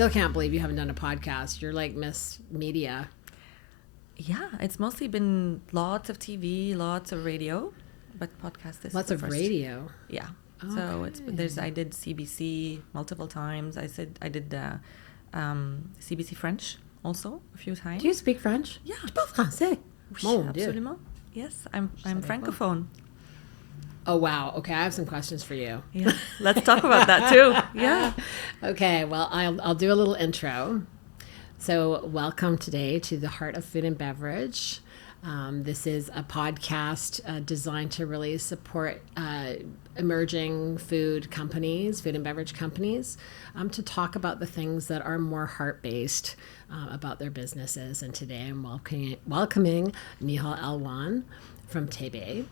still can't believe you haven't done a podcast. You're like Miss Media. Yeah, it's mostly been lots of TV, lots of radio, but podcast is Lots the of first. radio. Yeah. Okay. So I did CBC multiple times. I did CBC French also a few times. Do you speak French? Yeah. Tu parles français? Mon Dieu. Absolument. Yes, I'm francophone. Oh, wow. Okay, I have some questions for you. Yeah. Let's talk about that too. Yeah. Okay, well, I'll do a little intro. So welcome today to the Heart of Food and Beverage. This is a podcast designed to really support emerging food and beverage companies to talk about the things that are more heart-based about their businesses. And today I'm welcoming Nihal Elwan from Tayybeh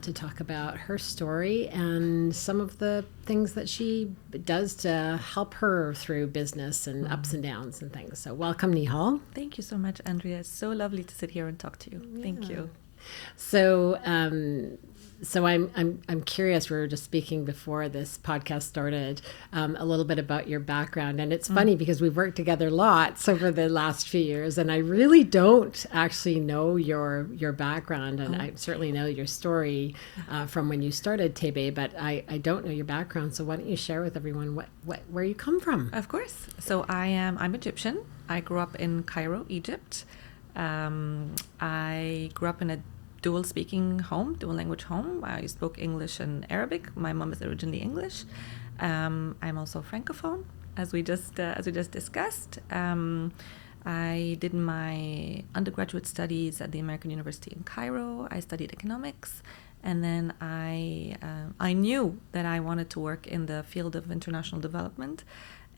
to talk about her story and some of the things that she does to help her through business and ups and downs and things. So welcome, Nihal. Thank you so much, Andrea. It's so lovely to sit here and talk to you. Yeah. Thank you. So, I'm curious. We were just speaking before this podcast started a little bit about your background, and it's funny because we've worked together lots over the last few years, and I really don't actually know your background, and I certainly know your story from when you started Tayybeh, but I don't know your background. So why don't you share with everyone where you come from? Of course. So I'm Egyptian. I grew up in Cairo, Egypt. I grew up in a dual language home. I spoke English and Arabic. My mom is originally English. I'm also francophone, as we just discussed. I did my undergraduate studies at the American University in Cairo. I studied economics, and then I knew that I wanted to work in the field of international development.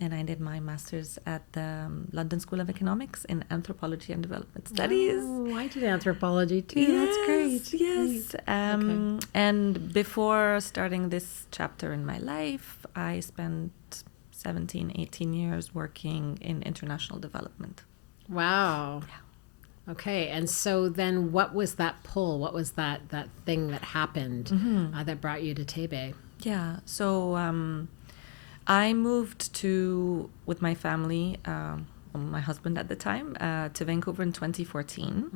And I did my master's at the London School of Economics in Anthropology and Development Studies. Oh, I did anthropology too. Yes, that's great. Yes. Okay. And before starting this chapter in my life, I spent 17, 18 years working in international development. Wow. Yeah. Okay. And so then what was that pull? What was that thing that happened that brought you to Tayybeh? Yeah. So I moved with my family, my husband at the time, to Vancouver in 2014.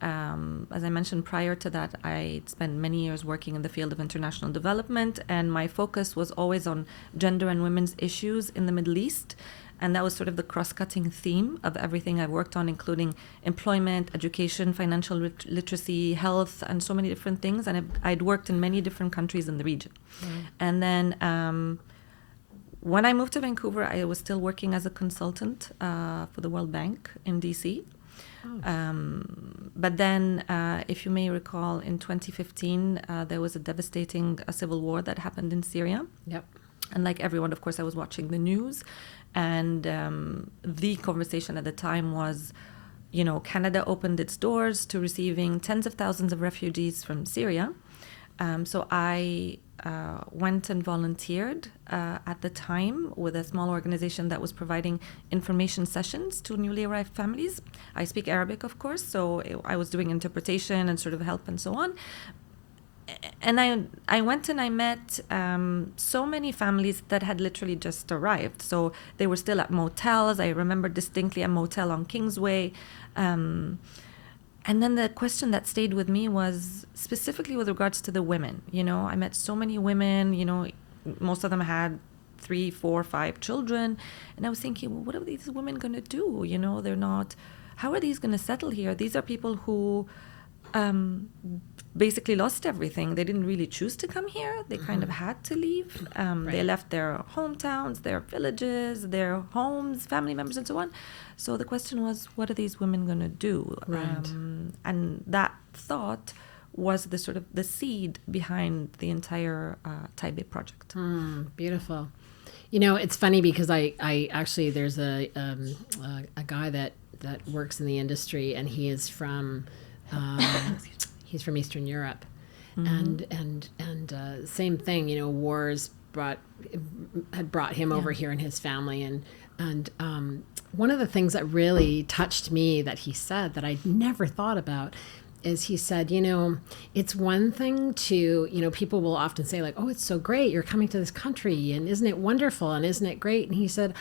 As I mentioned, prior to that, I spent many years working in the field of international development, and my focus was always on gender and women's issues in the Middle East. And that was sort of the cross-cutting theme of everything I worked on, including employment, education, financial literacy, health, and so many different things. And I'd worked in many different countries in the region. And then when I moved to Vancouver, I was still working as a consultant for the World Bank in DC. But then, if you may recall, in 2015, there was a devastating civil war that happened in Syria. Yep. And like everyone, of course, I was watching the news. And the conversation at the time was, Canada opened its doors to receiving tens of thousands of refugees from Syria. So I went and volunteered at the time with a small organization that was providing information sessions to newly arrived families. I speak Arabic, of course, so I was doing interpretation and sort of help and so on. And I went and I met so many families that had literally just arrived. So they were still at motels. I remember distinctly a motel on Kingsway. And then the question that stayed with me was specifically with regards to the women. I met so many women, most of them had 3, 4, 5 children. And I was thinking, well, what are these women going to do? They're not, how are these going to settle here? These are people who basically lost everything. They didn't really choose to come here. They kind of had to leave. They left their hometowns, their villages, their homes, family members, and so on. So the question was, what are these women going to do? Right. And that thought was the sort of the seed behind the entire Tayybeh project. Beautiful. It's funny because I actually, there's a guy that works in the industry, and he is from he's from Eastern Europe, and same thing. Wars had brought him over here and his family, and one of the things that really touched me that he said that I'd never thought about is he said, it's one thing to, people will often say like, oh, it's so great you're coming to this country, and isn't it wonderful, and isn't it great? And he said,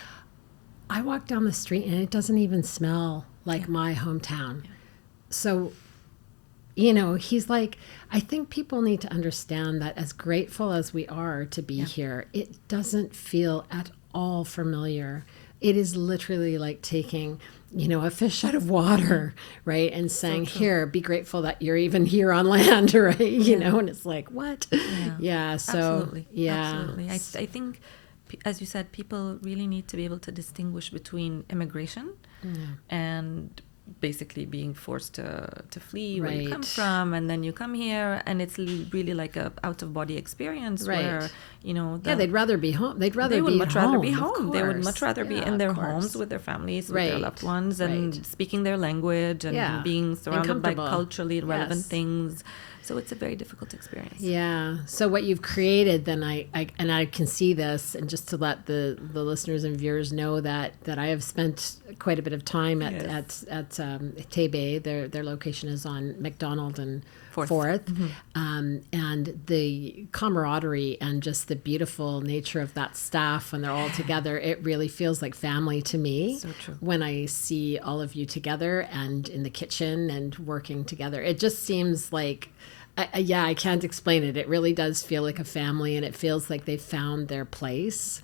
I walk down the street and it doesn't even smell like my hometown. So, he's like, I think people need to understand that as grateful as we are to be here, it doesn't feel at all familiar. It is literally like taking, a fish out of water, right? And saying, here, be grateful that you're even here on land, right? And it's like, what? Yeah. So, absolutely. yeah. Absolutely. I think, as you said, people really need to be able to distinguish between immigration and basically being forced to flee where you come from, and then you come here, and it's really like a out of body experience where they'd rather be home. They would much rather be home. They would much rather be in their homes with their families, with their loved ones, and speaking their language and being surrounded by culturally relevant things. So it's a very difficult experience. Yeah. So what you've created, then I can see this, and just to let the listeners and viewers know that I have spent quite a bit of time at Tayybeh. Their location is on McDonald and 4th. And the camaraderie and just the beautiful nature of that staff when they're all together, it really feels like family to me. So true. When I see all of you together and in the kitchen and working together. It just seems like, I can't explain it. It really does feel like a family, and it feels like they've found their place,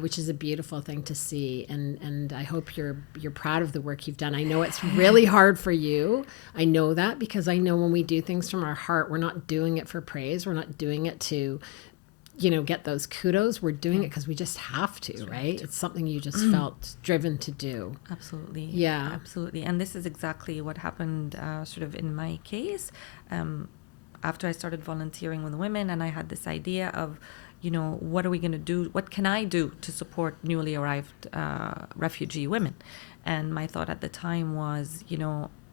which is a beautiful thing to see. And I hope you're proud of the work you've done. I know it's really hard for you. I know that because I know when we do things from our heart, we're not doing it for praise. We're not doing it to, get those kudos. We're doing it because we just have to, right? It's something you just felt driven to do. Absolutely. Yeah. Absolutely. And this is exactly what happened sort of in my case. After I started volunteering with women, and I had this idea of, what are we going to do? What can I do to support newly arrived refugee women? And my thought at the time was,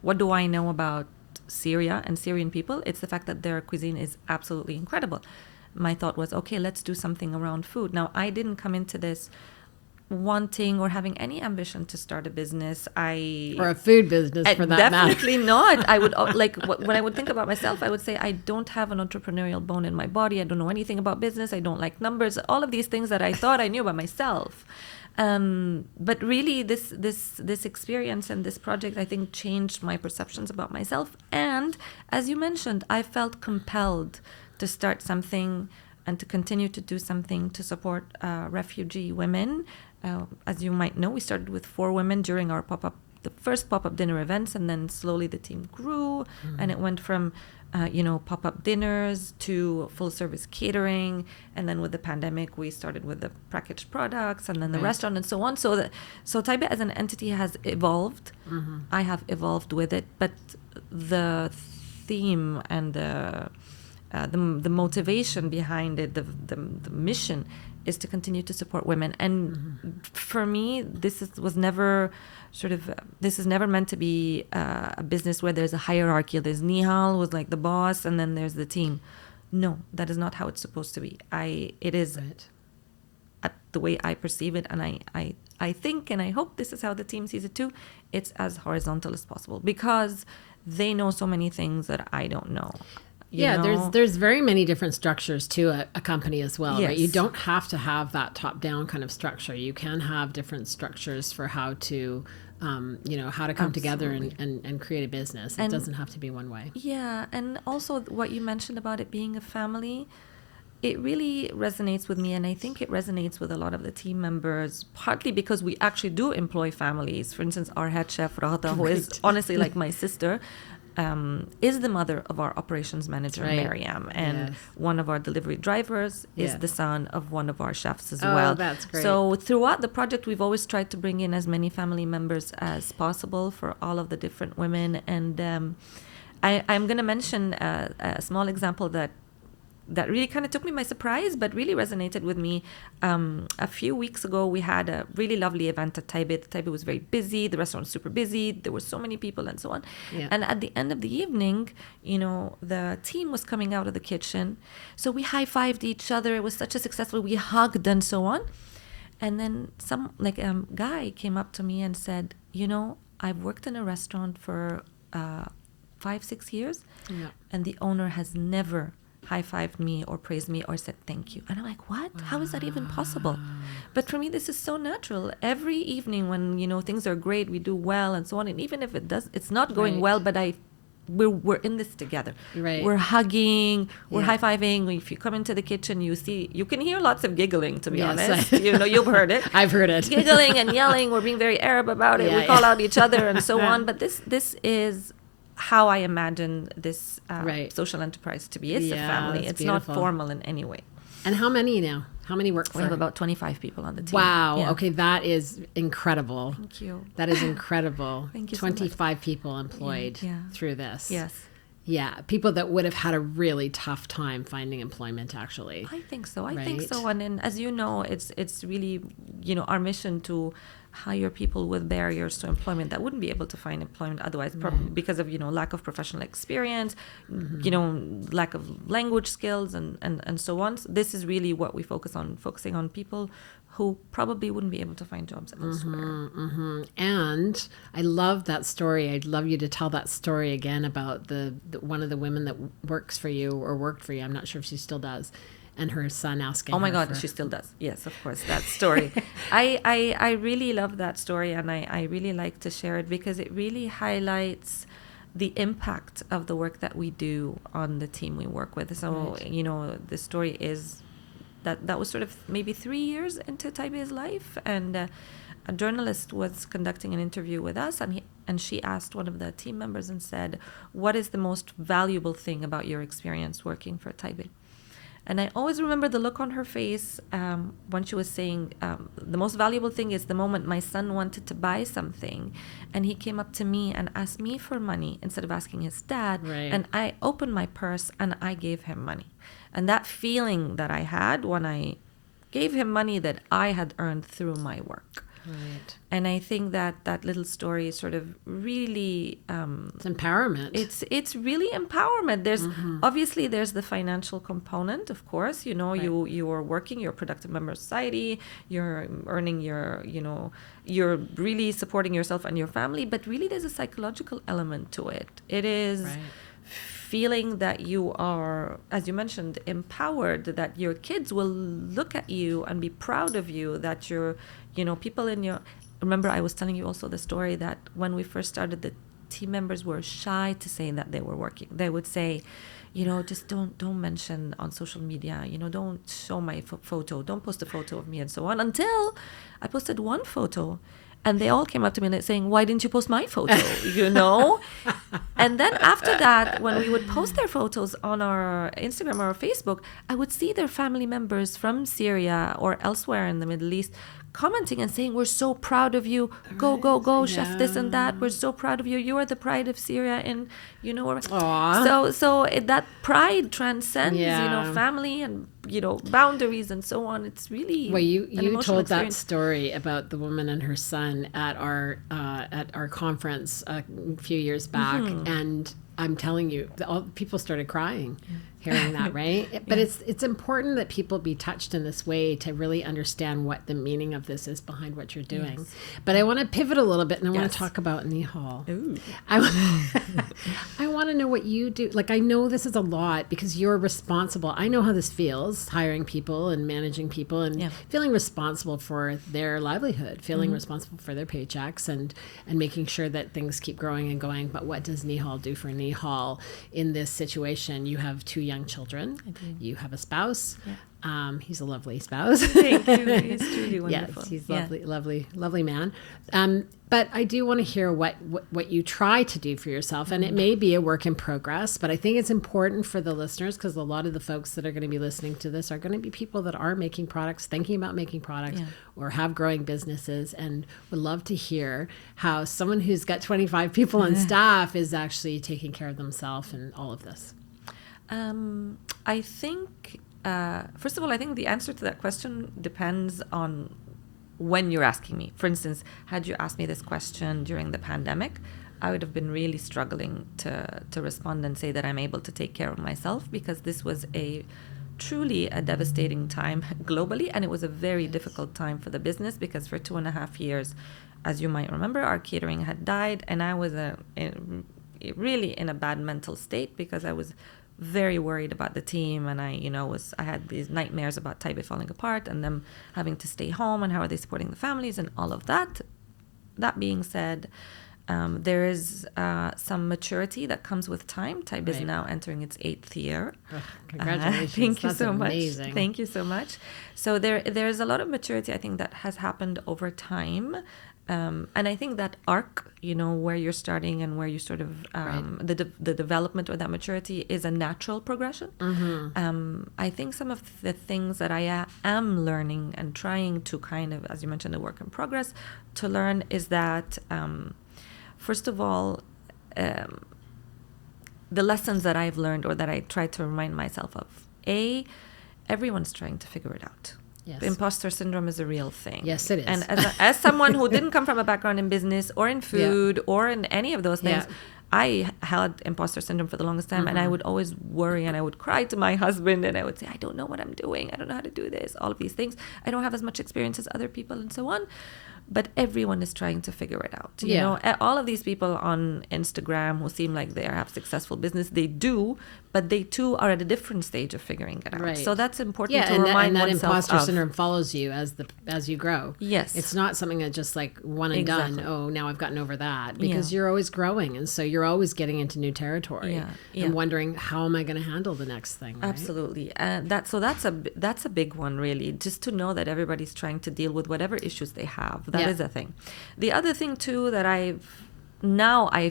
what do I know about Syria and Syrian people? It's the fact that their cuisine is absolutely incredible. My thought was, okay, let's do something around food. Now, I didn't come into this wanting or having any ambition to start a business. Or a food business, for that definitely matter. not. I would when I would think about myself, I would say I don't have an entrepreneurial bone in my body. I don't know anything about business. I don't like numbers. All of these things that I thought I knew about myself. But really, this experience and this project, I think, changed my perceptions about myself. And as you mentioned, I felt compelled to start something and to continue to do something to support refugee women. As you might know, we started with 4 women during our the first pop-up dinner events, and then slowly the team grew, and it went from pop-up dinners to full-service catering, and then with the pandemic, we started with the packaged products, and then the restaurant, and so on. So Tayybeh as an entity has evolved. I have evolved with it, but the theme and the motivation behind it, the mission, is to continue to support women. And for me, this is never meant to be a business where there's a hierarchy. There's Nihal, who's like the boss, and then there's the team. No, that is not how it's supposed to be. It is the way I perceive it, and I think, and I hope this is how the team sees it too. It's as horizontal as possible, because they know so many things that I don't know. There's very many different structures to a company as well, right? You don't have to have that top-down kind of structure. You can have different structures for how to, how to come together and create a business. It doesn't have to be one way. Yeah, and also what you mentioned about it being a family, it really resonates with me, and I think it resonates with a lot of the team members, partly because we actually do employ families. For instance, our head chef, Rahata, who is honestly like my sister, is the mother of our operations manager, Mariam, and one of our delivery drivers is the son of one of our chefs as well. Oh, that's great. So throughout the project, we've always tried to bring in as many family members as possible for all of the different women. And I'm going to mention a small example that really kind of took me by surprise, but really resonated with me. A few weeks ago, we had a really lovely event at Tayybeh. Tayybeh was very busy. The restaurant was super busy. There were so many people and so on. Yeah. And at the end of the evening, the team was coming out of the kitchen. So we high-fived each other. It was such a successful, we hugged and so on. And then some guy came up to me and said, I've worked in a restaurant for 5-6 years, and the owner has never high-fived me or praised me or said thank you. And I'm like, what? How is that even possible? But for me, this is so natural. Every evening when, things are great, we do well and so on. And even if it's not going well, but we're in this together. Right. We're hugging, we're high-fiving. If you come into the kitchen, you can hear lots of giggling, to be honest. You've heard it. I've heard it. Giggling and yelling. We're being very Arab about it. We call out each other and so on. But this is how I imagine this social enterprise to be. It's a family. It's beautiful. Not formal in any way. And how many now? How many work for? We have about 25 people on the team. Wow. Yeah. Okay, that is incredible. Thank you. That is incredible. Thank you 25 people employed through this. Yes. Yeah, people that would have had a really tough time finding employment, actually. I think so. I think so. And as you know, it's really, our mission to hire people with barriers to employment that wouldn't be able to find employment otherwise, probably because of lack of professional experience, lack of language skills and so on. So this is really what we focusing on people who probably wouldn't be able to find jobs elsewhere. And I love that story. I'd love you to tell that story again about the one of the women that works for you or worked for you. I'm not sure if she still does. And her son asking oh my God, she still does. Yes, of course, that story. I really love that story, and I really like to share it because it really highlights the impact of the work that we do on the team we work with. So, the story is that was sort of maybe 3 years into Taybeh's life, and a journalist was conducting an interview with us, and she asked one of the team members and said, what is the most valuable thing about your experience working for Taybeh? And I always remember the look on her face when she was saying, the most valuable thing is the moment my son wanted to buy something and he came up to me and asked me for money instead of asking his dad. Right. And I opened my purse and I gave him money. And that feeling that I had when I gave him money that I had earned through my work. Right. And I think that sort story sort of really it's empowerment. It's really empowerment. There's obviously there's the financial component, of course. You are working, you're a productive member of society, you're earning you're really supporting yourself and your family, but really there's a psychological element to it. It is feeling that you are, as you mentioned, empowered, that your kids will look at you and be proud of you, that you're people in your... Remember, I was telling you also the story that when we first started, the team members were shy to say that they were working. They would say, just don't mention on social media, don't show my photo, don't post a photo of me and so on, until I posted one photo. And they all came up to me saying, why didn't you post my photo, And then after that, when we would post their photos on our Instagram or Facebook, I would see their family members from Syria or elsewhere in the Middle East commenting and saying, we're so proud of you. Go, chef this and that. We're so proud of you. You are the pride of Syria. And, so that pride transcends, family and, boundaries and so on. It's really... Well, you told that story about the woman and her son at our conference a few years back. And I'm telling you, all people started crying hearing that, right? But it's important that people be touched in this way to really understand what the meaning of this is behind what you're doing. Yes. But I want to pivot a little bit, and I want to talk about Nihal. Ooh. I want to know what you do. Like, I know this is a lot because you're responsible. I know how this feels, hiring people and managing people and feeling responsible for their livelihood, feeling responsible for their paychecks and making sure that things keep growing and going. But what does Nihal do for Nihal in this situation? You have 2 young children. I do. You have a spouse. Yeah. He's a lovely spouse. Thank you. He's truly wonderful. Yes, he's lovely man. But I do want to hear what you try to do for yourself. And it may be a work in progress, but I think it's important for the listeners because a lot of the folks that are going to be listening to this are going to be people that are making products, thinking about making products, or have growing businesses, and would love to hear how someone who's got 25 people on staff is actually taking care of themselves and all of this. I think, first of all, I think the answer to that question depends on when you're asking me. For instance, had you asked me this question during the pandemic, I would have been really struggling to respond and say that I'm able to take care of myself, because this was truly a devastating time globally, and it was a very difficult time for the business because for 2.5 years, as you might remember, our catering had died, and I was really in a bad mental state because I was very worried about the team, and I had these nightmares about Tayybeh falling apart and them having to stay home and how are they supporting the families and all of that. That being said, there is some maturity that comes with time. Tayybeh is now entering its 8th year. Oh, congratulations. Thank you That's so amazing. much. Thank you so much. So there is a lot of maturity, I think, that has happened over time. And I think that arc, where you're starting and where you sort of, the development or that maturity is a natural progression. I think some of the things that I am learning and trying to kind of, as you mentioned, the work in progress, to learn is that, first of all, the lessons that I've learned or that I try to remind myself of, everyone's trying to figure it out. Yes. The imposter syndrome is a real thing. Yes, it is. And as someone who didn't come from a background in business or in food or in any of those things, I had imposter syndrome for the longest time. And I would always worry and I would cry to my husband and I would say, I don't know what I'm doing. I don't know how to do this. All of these things. I don't have as much experience as other people and so on. But everyone is trying to figure it out. You know, all of these people on Instagram who seem like they have successful business, they do, but they too are at a different stage of figuring it out. Right. So that's important to and remind that oneself imposter of. syndrome follows you as you grow. Yes. It's not something that just like one and Exactly. done. Oh, now I've gotten over that, because you're always growing, and so you're always getting into new territory and wondering, how am I going to handle the next thing? Right? Absolutely. That's a big one, really, just to know that everybody's trying to deal with whatever issues they have. That is a thing. The other thing too that I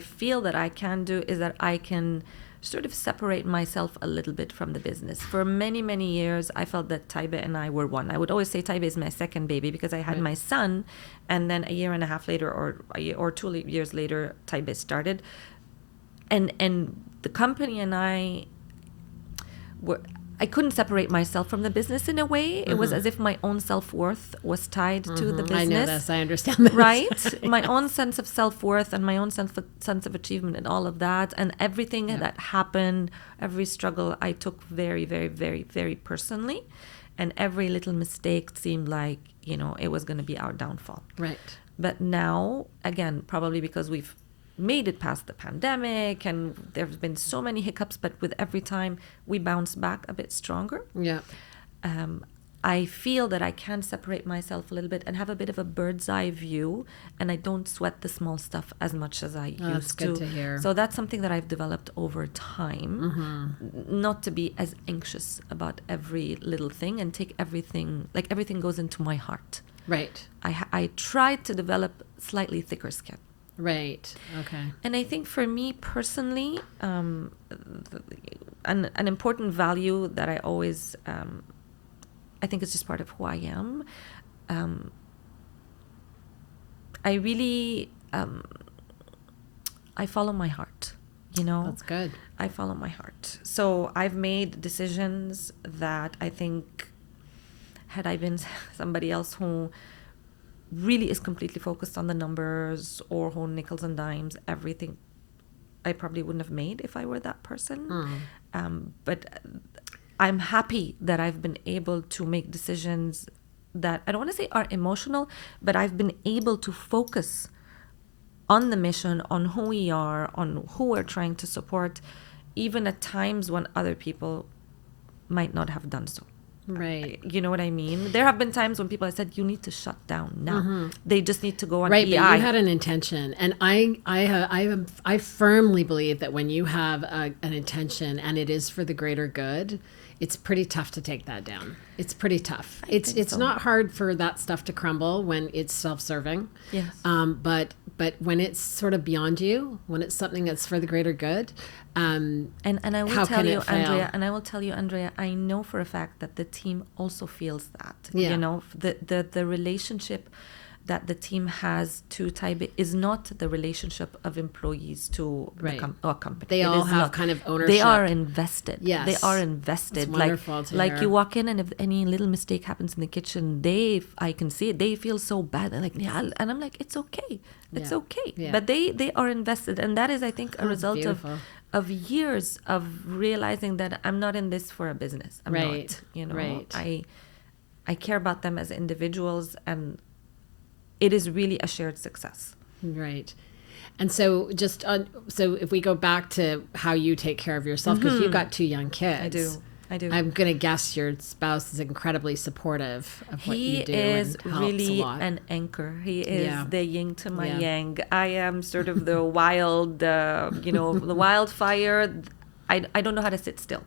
feel that I can do is that I can sort of separate myself a little bit from the business. For many, many years, I felt that Tayybeh and I were one. I would always say Tayybeh is my second baby because I had my son, and then a year and a half later or 2 years later, Tayybeh started. And the company and I couldn't separate myself from the business in a way. It was as if my own self-worth was tied to the business. I know this. I understand this. Right? My own sense of self-worth and my own sense of achievement and all of that. And everything that happened, every struggle I took very, very, very, very personally. And every little mistake seemed like, it was going to be our downfall. Right. But now, again, probably because we've made it past the pandemic and there's been so many hiccups, but with every time we bounce back a bit stronger. Yeah. I feel that I can separate myself a little bit and have a bit of a bird's eye view, and I don't sweat the small stuff as much as I used to. That's good to hear. So that's something that I've developed over time, not to be as anxious about every little thing and take everything, like everything goes into my heart. Right. I tried to develop slightly thicker skin. Right. Okay. And I think for me personally, an important value that I always, I think it's just part of who I am. I really, I follow my heart, That's good. I follow my heart. So I've made decisions that I think, had I been somebody else who really is completely focused on the numbers or who nickels and dimes everything, I probably wouldn't have made if I were that person. But I'm happy that I've been able to make decisions that I don't want to say are emotional, but I've been able to focus on the mission, on who we are, on who we're trying to support, even at times when other people might not have done so. Right. You know what I mean? There have been times when people have said, you need to shut down now. They just need to go on right, EI. But you had an intention. And I firmly believe that when you have an intention and it is for the greater good, it's pretty tough to take that down. It's pretty tough. It's not hard for that stuff to crumble when it's self-serving. Yes. But when it's sort of beyond you, when it's something that's for the greater good, and I will how tell can you, it fail? Andrea, and I will tell you, Andrea, I know for a fact that the team also feels that. Yeah. The relationship that the team has to Tayybeh is not the relationship of employees to a company. They all have kind of ownership. They are invested. Yes. They are invested. It's wonderful to hear. You walk in and if any little mistake happens in the kitchen, I can see it. They feel so bad. They're like, Nihal, and I'm like, it's okay. It's okay. Yeah. But they are invested. And that is, I think, a result of years of realizing that I'm not in this for a business. I'm not. Right. I care about them as individuals, and it is really a shared success. Right. And so so if we go back to how you take care of yourself, because you've got 2 young kids. I do. I'm going to guess your spouse is incredibly supportive of what you do. He is and helps really a lot. an anchor. He is the yin to my Yeah. yang. I am sort of the wild, the wildfire. I don't know how to sit still.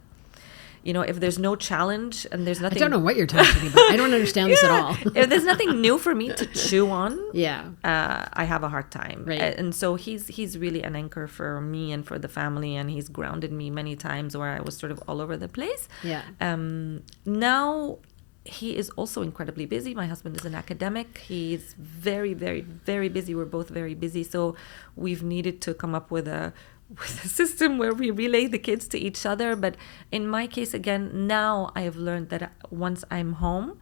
If there's no challenge and there's nothing. I don't know what you're talking about. I don't understand this at all. If there's nothing new for me to chew on, Yeah. I have a hard time. Right. And so he's really an anchor for me and for the family, and he's grounded me many times where I was sort of all over the place. Yeah. Now he is also incredibly busy. My husband is an academic. He's very, very, very busy. We're both very busy. So we've needed to come up with a system where we relay the kids to each other. But in my case, again, now I have learned that once I'm home,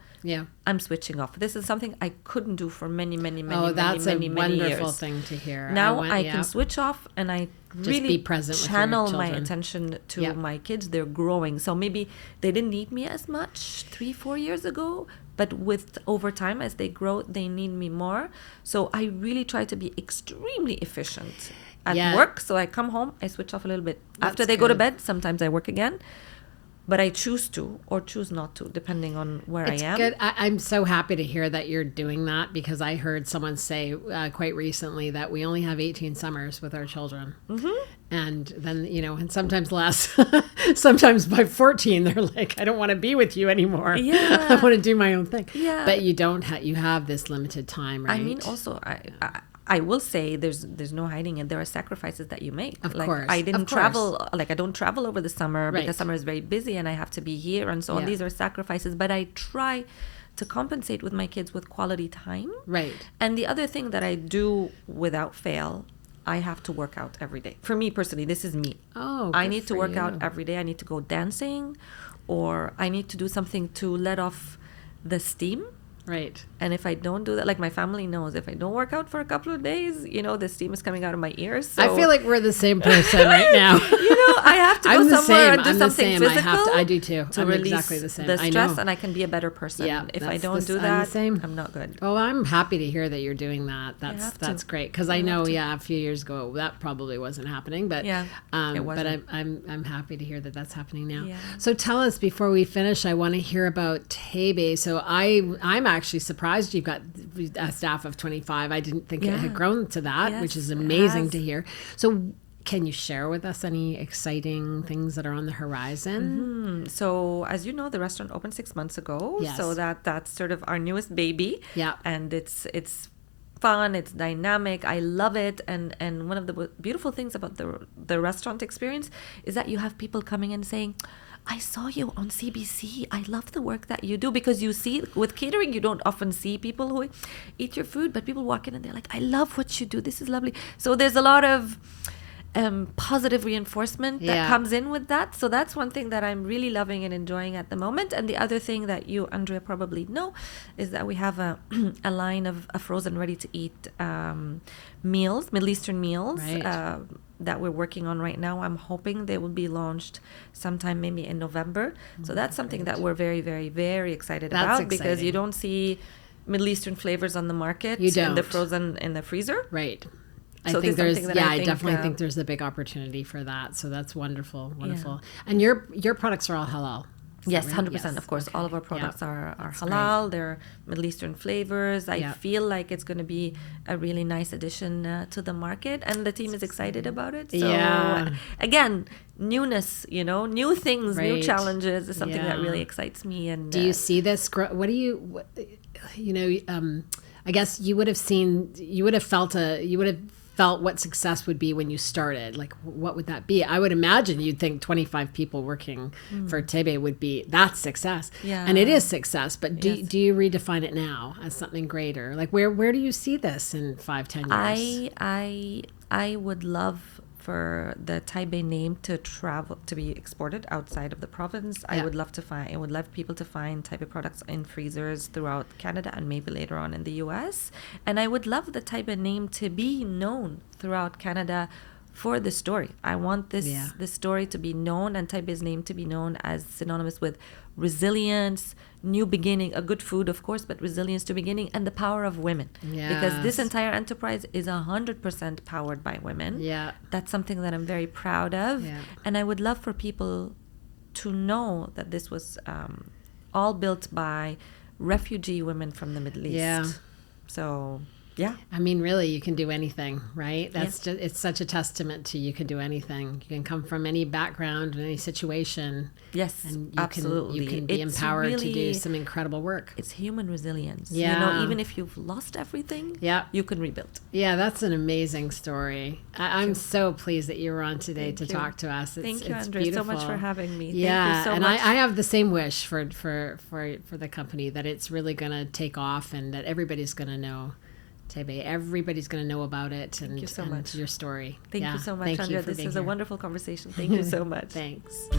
I'm switching off. This is something I couldn't do for many that's many a many wonderful years. thing to hear. Now I can switch off and I Just really be present with your channel my children. attention to my kids. They're growing. So maybe they didn't need me as much 3-4 years ago, but with over time as they grow, they need me more. So I really try to be extremely efficient at work. So I come home, I switch off a little bit. After they go to bed, sometimes I work again. But I choose to or choose not to, depending on where I am. Good. I'm so happy to hear that you're doing that, because I heard someone say quite recently that we only have 18 summers with our children. Mm-hmm. And then, and sometimes less. Sometimes by 14, they're like, I don't want to be with you anymore. Yeah. I want to do my own thing. Yeah. But you don't you have this limited time, right? I mean, also, I will say there's no hiding it. There are sacrifices that you make. Of course. I didn't travel. I don't travel over the summer because summer is very busy and I have to be here and so on. These are sacrifices, but I try to compensate with my kids with quality time. Right. And the other thing that I do without fail, I have to work out every day. For me personally, this is me. Oh, I need to work out every day. I need to go dancing, or I need to do something to let off the steam. Right. And if I don't do that, like my family knows, if I don't work out for a couple of days, the steam is coming out of my ears. So. I feel like we're the same person right now. I have to go somewhere and do something physical. I do too. To I'm release exactly the same. the stress, and I can be a better person. Yeah, if I don't do that, I'm not good. Oh, I'm happy to hear that you're doing that. That's great, because I know a few years ago that probably wasn't happening, but it wasn't. But I'm happy to hear that that's happening now. Yeah. So tell us, before we finish, I want to hear about Tayybeh. So I'm actually surprised you've got a staff of 25. I didn't think it had grown to that, which is amazing to hear. So can you share with us any exciting things that are on the horizon? Mm-hmm. So as you know, the restaurant opened 6 months ago. Yes. So that's sort of our newest baby. Yeah. And it's fun, it's dynamic, I love it. And one of the beautiful things about the restaurant experience is that you have people coming and saying, I saw you on CBC. I love the work that you do, because you see with catering, you don't often see people who eat your food, but people walk in and they're like, I love what you do. This is lovely. So there's a lot of positive reinforcement that comes in with that. So that's one thing that I'm really loving and enjoying at the moment. And the other thing that you, Andrea, probably know is that we have a line of frozen ready-to-eat meals, Middle Eastern meals. Right. That we're working on right now. I'm hoping they will be launched sometime maybe in November. So that's something that we're very, very, very excited about, because you don't see Middle Eastern flavors on the market. You don't. In the frozen, in the freezer. Right. So I think I think, definitely think there's a big opportunity for that. So that's wonderful. And your products are all halal. Yes, 100%. Of course, all of our products are halal. Great. They're Middle Eastern flavors. I feel like it's going to be a really nice addition to the market, and the team is excited about it. So again, newness, new things, new challenges is something that really excites me. And do you see this? What do you? I guess you would have felt what success would be when you started. Like, what would that be? I would imagine you'd think 25 people working for Tayybeh would be, that's success. Yeah. And it is success, but do you redefine it now as something greater? Like, where do you see this in 5-10 years? I would love for the Tayybeh name to be exported outside of the province. I would love people to find Tayybeh products in freezers throughout Canada and maybe later on in the US. And I would love the Tayybeh name to be known throughout Canada for the story. I want this story to be known, and Taybeh's name to be known as synonymous with resilience, new beginning, a good food, of course, but resilience to beginning, and the power of women. Because this entire enterprise is 100% powered by women. Yeah. That's something that I'm very proud of. Yeah. And I would love for people to know that this was all built by refugee women from the Middle East. Yeah. So, yeah. I mean, really, you can do anything, right? That's just, it's such a testament to you can do anything. You can come from any background, any situation. Yes, and absolutely. You can be empowered to do some incredible work. It's human resilience. Yeah. You know, even if you've lost everything, you can rebuild. Yeah, that's an amazing story. I'm so pleased that you were on today to talk to us. Thank you, it's Andrea, beautiful. so much for having me. Yeah, Thank you so much. I have the same wish for the company, that it's really going to take off and that everybody's going to know Tayybeh. Everybody's going to know about it and, Thank you so much. Your story. Thank you so much, Thank Andrea. you for This being is here. a wonderful conversation. Thank you so much. Thanks.